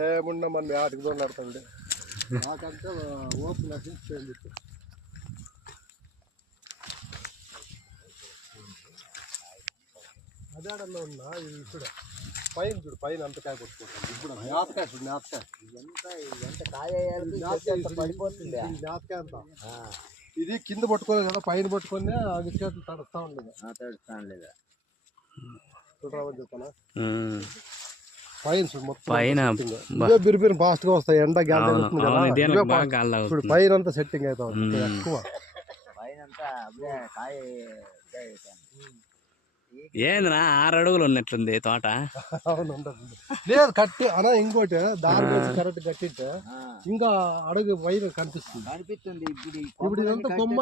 ఏమున్నా మన ఆటికి దొంగలాడుతాడు నాకంటే ఓపెన్ చేయండి. అదేడల్లో ఉన్నా ఇప్పుడు పైన చూడు, పైన అంత కాయ కొట్టుకుంటాను. ఇప్పుడు జ్ఞాపకాయ చూడు, జ్ఞాపకాయ అంత ఇది కింద పట్టుకోలేదు కదా, పైన పట్టుకొని అది చేతులు తడుస్తా ఉండలేదు. చూడరావని చెప్తానా పైన చూడు మొత్తం ఇవే బిరిబిరి ఫాస్ట్ గా వస్తాయి. ఎండ గ్యాస్ చూడు పైన అంతా సెట్టింగ్ అవుతా ఉంది ఎక్కువ. ఏందినా 6 అడుగులు ఉన్నట్లుంది తోట. అవును లేదు కట్టి అలా ఇంకోటి దారి కరెక్ట్ కట్టింటే ఇంకా అడుగు పైన కనిపిస్తుంది. ఇప్పుడు ఇదంతా కొమ్మ